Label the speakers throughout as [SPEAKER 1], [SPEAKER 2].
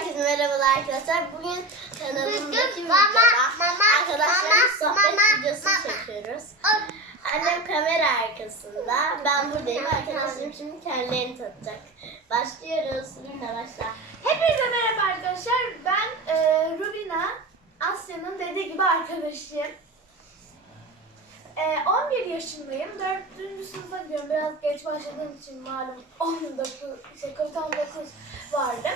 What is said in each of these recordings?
[SPEAKER 1] Herkese merhabalar arkadaşlar. Bugün kanalımdaki videoda
[SPEAKER 2] mama,
[SPEAKER 1] sohbet
[SPEAKER 2] mama,
[SPEAKER 1] videosu
[SPEAKER 2] mama.
[SPEAKER 1] çekiyoruz. Annem kamera arkasında. Ben buradayım. Arkadaşlarım şimdi kendilerini tanıtacak. Başlıyoruz. Lina başla.
[SPEAKER 3] Hepinize merhaba arkadaşlar. Ben e, Rubina, Asya'nın dediği gibi arkadaşıyım. E, 11 yaşındayım. 4. sınıfa gidiyorum. Biraz geç başladığım için malum 19, şey, Covid-19 vardı.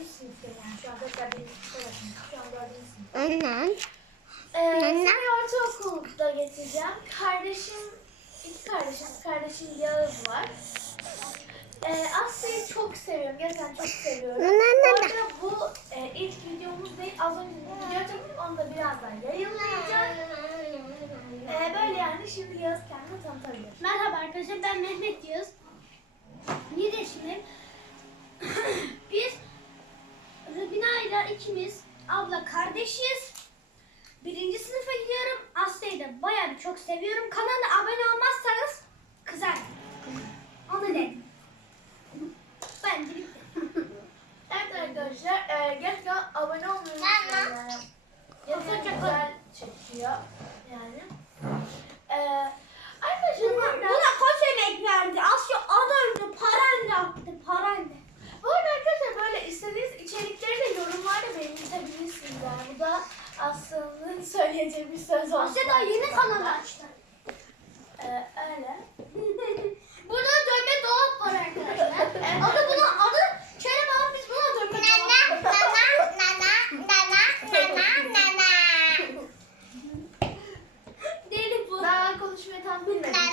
[SPEAKER 3] 4. sınıftayım yani şu an tekrar 1. sınıfa Şu an 4. sınıf.
[SPEAKER 2] Annem.
[SPEAKER 3] Ee,
[SPEAKER 2] Nene.
[SPEAKER 3] seni ortaokulda getireceğim. Kardeşim, iki kardeşiz. Kardeşim Yağız var. Ee, Asya'yı çok seviyorum. Gerçekten çok seviyorum.
[SPEAKER 2] Nene,
[SPEAKER 3] Bu arada bu e, ilk videomuz değil. Az önce video çektim. Onu da birazdan yayınlayacağım. Ee, böyle yani. Şimdi Yağız kendini tanıtabilir.
[SPEAKER 4] Merhaba arkadaşlar ben Mehmet Yağız. İle ikimiz abla kardeşiz. Birinci sınıfa gidiyorum. Asya'yı da bayağı bir çok seviyorum. Kanala abone olmazsanız kızar. Onu dedim. Bence bitti.
[SPEAKER 3] Evet arkadaşlar. E, gerçekten abone olmayı unutmayın. Gerçekten güzel çekiyor. Yani. Ee, arkadaşlar bu arada-
[SPEAKER 4] Buna kaç emek verdi? Asya az önce paranla attı paranla.
[SPEAKER 3] Bu arada arkadaşlar böyle istediğiniz içerikleri de yorumlarda belirtebilirsiniz. Yani bu da Aslı'nın söyleyeceği bir söz olsun.
[SPEAKER 4] Asya daha yeni kanal açtı.
[SPEAKER 3] Ee, öyle.
[SPEAKER 4] Burada dönme dolap var arkadaşlar. adı buna adı Kerem abi biz buna dönme dolap.
[SPEAKER 2] Nana, nana, nana, nana, nana, nana.
[SPEAKER 4] Deli bu.
[SPEAKER 3] Daha konuşmayı tam bilmedim.